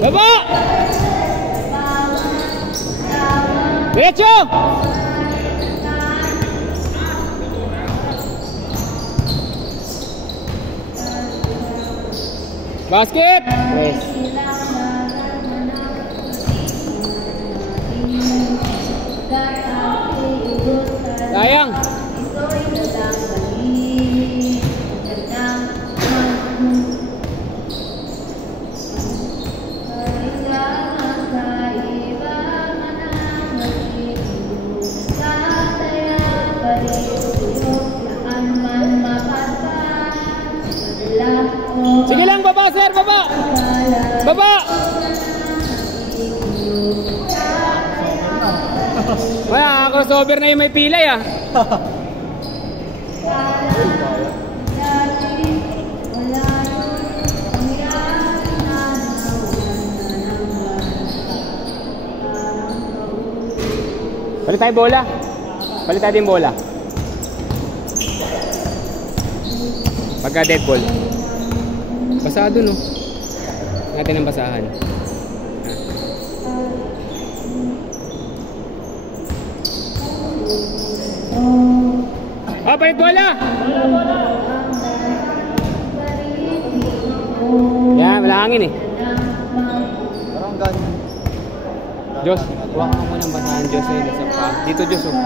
Baba! Diretso! Basket! Yes. Sayang! Sige lang, baba sir, baba! Baba! Wala, crossover na yung may pilay ah. Palit tayo bola. Palit tayo din bola. Pagka dead ball. Basado no. Natin ang basahan. Ah, palit bola. Yan, wala hangin eh. Parang ganyan. Diyos, kuha ka mo ng basahan, Diyos. Dito, Diyos oh.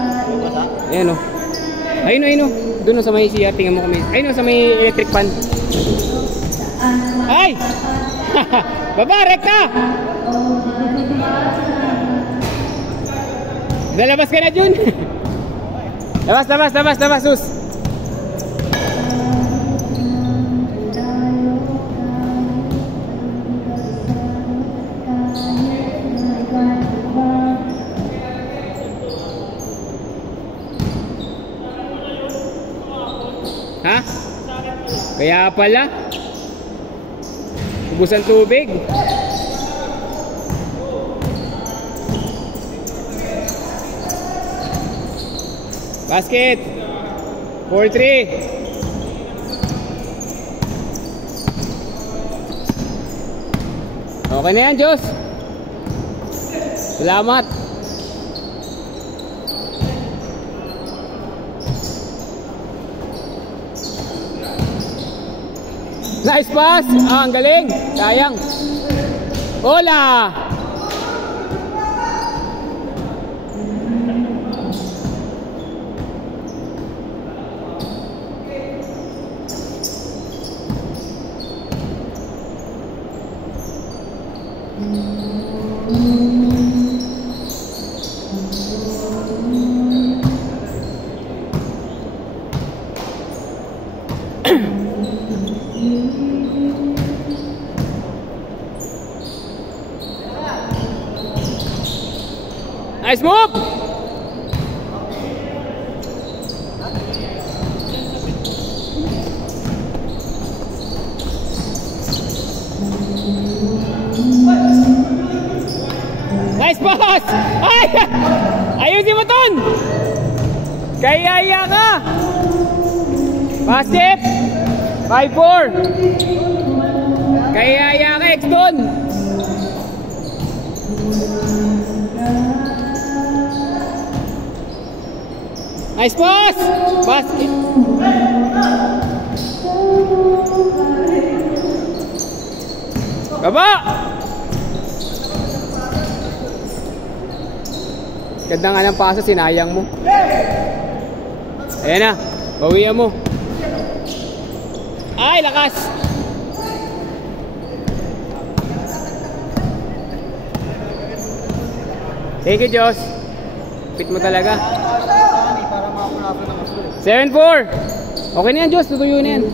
Ayan oh. Ayun oh, ayun oh. Doon oh, sa may CR, tingnan mo kami. Ayun oh, sa may electric fan. Ay! Baba, rekta! Lalabas ka na, Jun! Labas, labas, labas, labas, sus! Ha? Kaya pala ubusan tubig. Basket 4-3. Okay na yan, Diyos. Salamat. Nice pass! Ah, ang galing! Sayang! Hola! Nice move! Nice pass! Ay! Ayusin mo ton! Kaya ka! Basket! 5-4! Kaya ka, X-Don! Nice pass! Basket! Baba! Ganda nga ng paso, sinayang mo. Ayan na, bawian mo. Ay, lakas! Thank you, Diyos. Fit mo talaga. 7-4. Okay na yan, Diyos. Tutuyo na yan.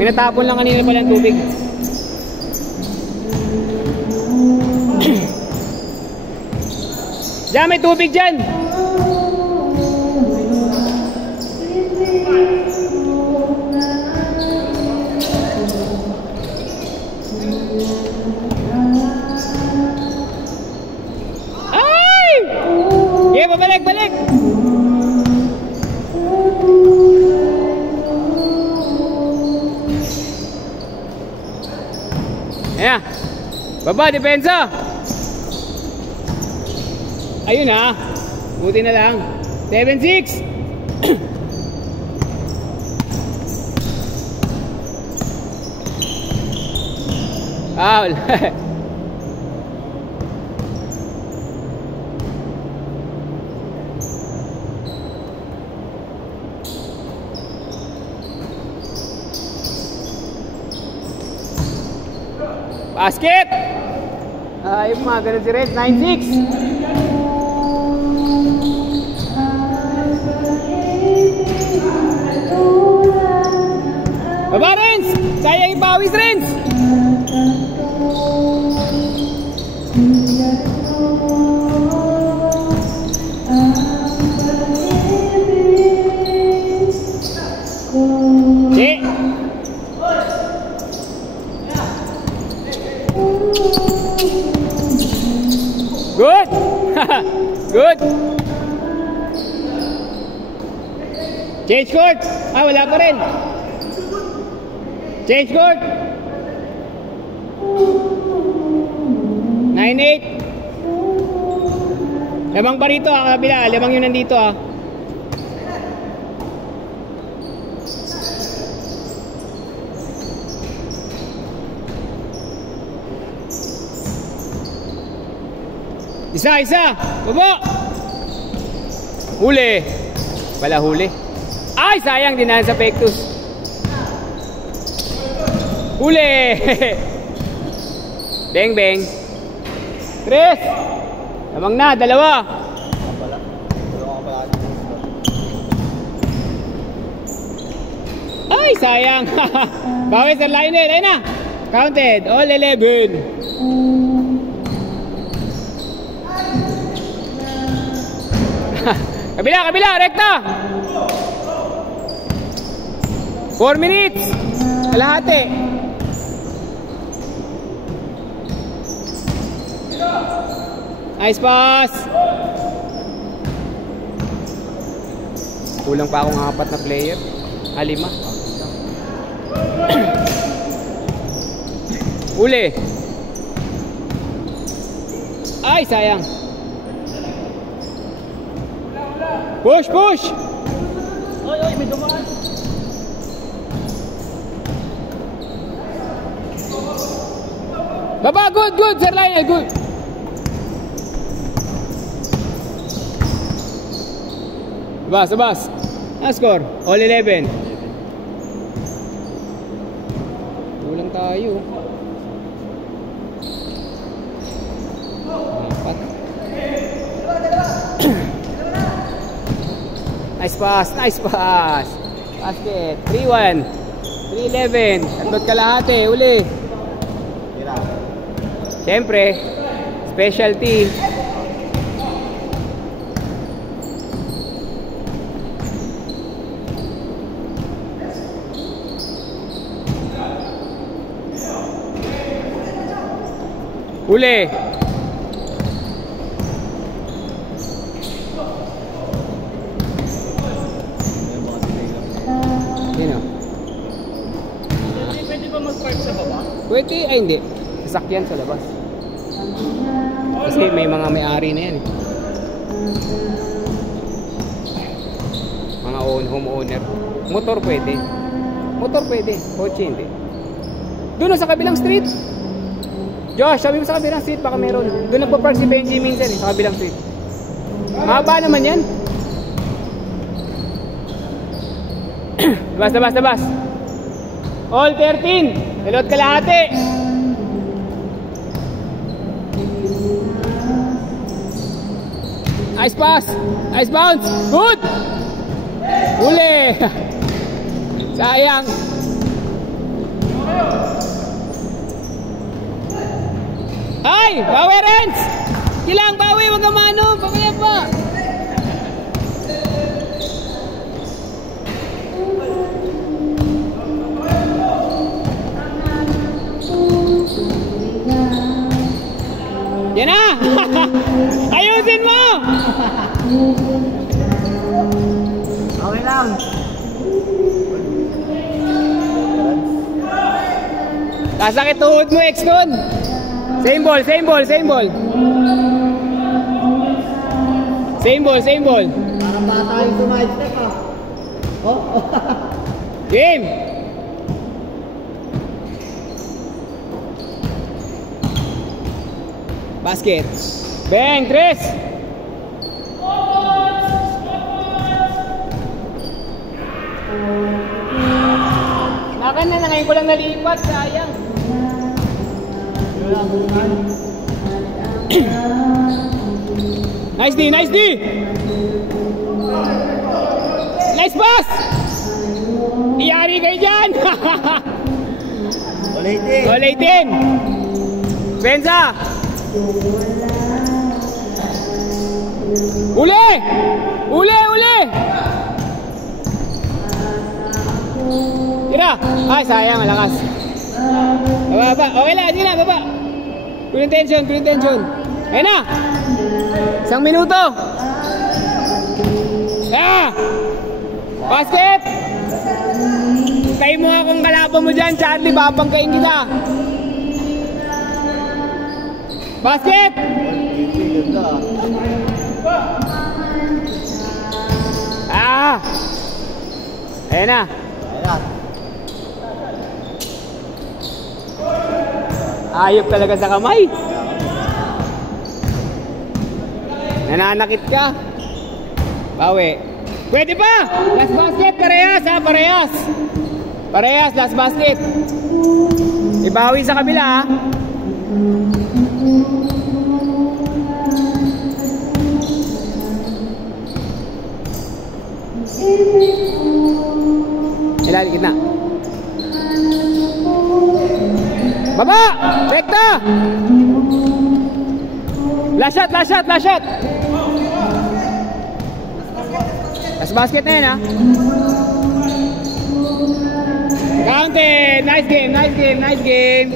May natapon lang kanina pala ng tubig. Diyan, may tubig dyan. Ay! Yeah, babalik, balik. Ayan. Baba, depensa. Ayun ha. Buti na lang. 7-6. Foul. Basket! Ayun mga ganun si Renz, 9-6. Baba Renz! Sayang yung pawis Renz! Good! Good! Change court! Ah, wala pa rin! Change court! 9-8. Lamang pa rito ah, kabila. Lamang yun nandito ah. Isa! Baba! Huli! Wala huli. Ay! Sayang! Dinahan sa pectus. Huli! Beng! Tres! Lamang na! Dalawa! Ay! Sayang! Bawi sa Lionel! Ayun na! Counted! All 11! Kabila, rekta. 4 minutes. Kalahati. Nice pass. Kulang pa akong 4 na player. 5. Uli. Ay, sayang. Push! Oy, may dumaan. Baba, good, Sir Lionel, good. Sabas. Score, all 11. Kulang tayo. 4. Nice pass. Basket. 3-1. 3-11. Tatlot kalahati. Uli. Siyempre, specialty. Uli. Pwede, ay hindi. Sasakyan sa labas. Kasi may mga may-ari na yan. Mga homeowner. Motor pwede. Kotse hindi. Doon sa kabilang street. Josh, sabi mo sa kabilang street baka meron. Doon nagpa-park si Benji minsan sa kabilang street. Mahaba naman yan. Labas. All 13. Dalawat kalahati. Nice pass. Nice bounce. Good. Uli. Sayang. Ay! Bawi Renz! Kilang bawi. Huwag kang mano. Pamaya pa. Yan na! Ayusin mo! Okay lang. Sasakit tuhod mo, ex-con. Same ball, same ball, same ball. Same ball, same ball. Parang bata yung sumide-step ah. Oh. Game! Basket. Bang, tres! Nakan na, ngayon ko lang nalipat, sayang. Nice D, nice D! Nice pass! Iyari kayo dyan! Ulitin. Ulitin! Benza! Uli! Uli! Uli! Tira! Ay, sayang, malakas. Baba. Okay lang, sige na, baba. Full tension, full tension. Ayun na! 1 minuto! Ah! Basket! Tayo mo akong kalaban mo dyan, Charlie, babangkain kita. Basket! Ah! Ayan na. Ayop talaga sa kamay. Nananakit ka. Bawi. Pwede pa! Last basket, parehas ha, parehas. Parehas, last basket. Ibawi sa kabila ha. Ilalim, gitna. Baba! Rekta! Last shot, last shot, last shot! Last basket na yun ha. Counted! Nice game, nice game, nice game!